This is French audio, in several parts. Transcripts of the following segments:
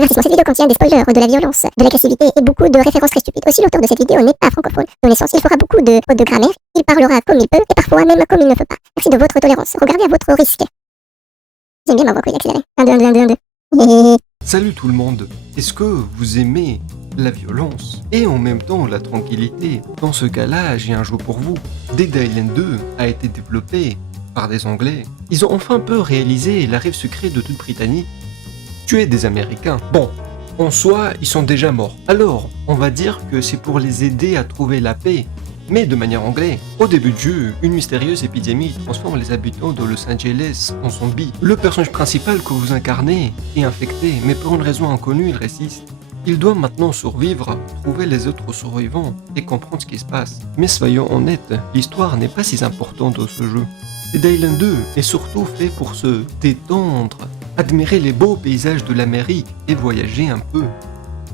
L'avertissement, cette vidéo contient des spoilers, de la violence, de l'agressivité et beaucoup de références très stupides. Aussi, l'auteur de cette vidéo n'est pas francophone. Dans les sens, il fera beaucoup de fautes de grammaire, il parlera comme il peut et parfois même comme il ne peut pas. Merci de votre tolérance. Regardez à votre risque. J'aime bien ma voix, accélérée. 1, 2, 1, 2, 1, 2, 1, 2. Salut tout le monde, est-ce que vous aimez la violence et en même temps la tranquillité? Dans ce cas-là, j'ai un jeu pour vous. Dead Island 2 a été développé par des Anglais. Ils ont enfin peu réalisé la rêve secret de toute Britannique, tuer des Américains. Bon, en soi, ils sont déjà morts. Alors, on va dire que c'est pour les aider à trouver la paix, mais de manière anglaise. Au début du jeu, une mystérieuse épidémie transforme les habitants de Los Angeles en zombies. Le personnage principal que vous incarnez est infecté, mais pour une raison inconnue, il résiste. Il doit maintenant survivre, trouver les autres survivants et comprendre ce qui se passe. Mais soyons honnêtes, l'histoire n'est pas si importante dans ce jeu. Dead Island 2 est surtout fait pour se détendre, admirer les beaux paysages de l'Amérique et voyager un peu.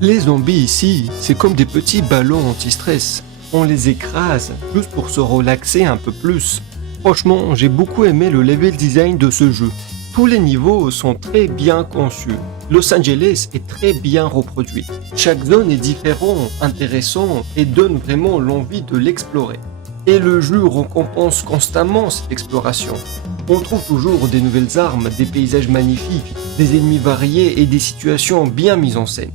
Les zombies ici, c'est comme des petits ballons anti-stress. On les écrase juste pour se relaxer un peu plus. Franchement, j'ai beaucoup aimé le level design de ce jeu. Tous les niveaux sont très bien conçus. Los Angeles est très bien reproduit. Chaque zone est différente, intéressant et donne vraiment l'envie de l'explorer. Et le jeu récompense constamment cette exploration. On trouve toujours des nouvelles armes, des paysages magnifiques, des ennemis variés et des situations bien mises en scène.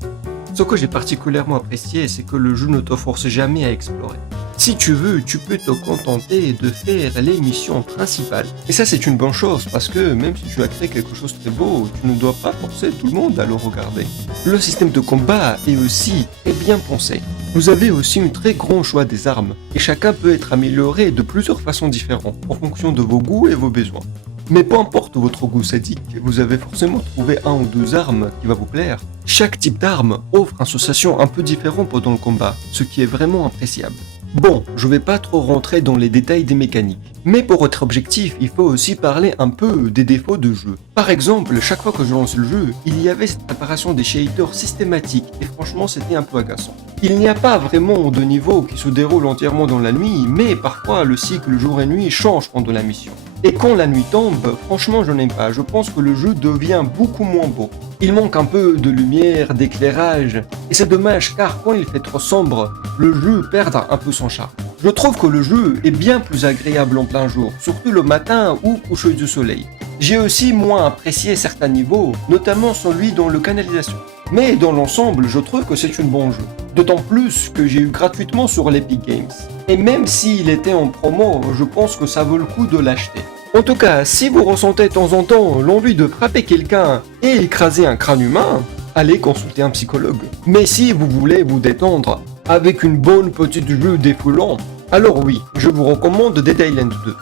Ce que j'ai particulièrement apprécié, c'est que le jeu ne te force jamais à explorer. Si tu veux, tu peux te contenter de faire les missions principales. Et ça, c'est une bonne chose, parce que même si tu as créé quelque chose de très beau, tu ne dois pas forcer tout le monde à le regarder. Le système de combat est aussi très bien pensé. Vous avez aussi un très grand choix des armes, et chacun peut être amélioré de plusieurs façons différentes, en fonction de vos goûts et vos besoins. Mais peu importe votre goût sadique, vous avez forcément trouvé un ou deux armes qui va vous plaire. Chaque type d'arme offre une sensation un peu différente pendant le combat, ce qui est vraiment appréciable. Bon, je vais pas trop rentrer dans les détails des mécaniques, mais pour être objectif, il faut aussi parler un peu des défauts de jeu. Par exemple, chaque fois que je lance le jeu, il y avait cette apparition des shaders systématiques, et franchement c'était un peu agaçant. Il n'y a pas vraiment de niveau qui se déroule entièrement dans la nuit, mais parfois le cycle jour et nuit change pendant la mission. Et quand la nuit tombe, franchement je n'aime pas, je pense que le jeu devient beaucoup moins beau. Il manque un peu de lumière, d'éclairage, et c'est dommage car quand il fait trop sombre, le jeu perd un peu son charme. Je trouve que le jeu est bien plus agréable en plein jour, surtout le matin ou coucher du soleil. J'ai aussi moins apprécié certains niveaux, notamment celui dans le canalisation. Mais dans l'ensemble, je trouve que c'est un bon jeu. D'autant plus que j'ai eu gratuitement sur l'Epic Games. Et même s'il était en promo, je pense que ça vaut le coup de l'acheter. En tout cas, si vous ressentez de temps en temps l'envie de frapper quelqu'un et écraser un crâne humain, allez consulter un psychologue. Mais si vous voulez vous détendre avec une bonne petite jeu défoulant, alors oui, je vous recommande Dead Island 2.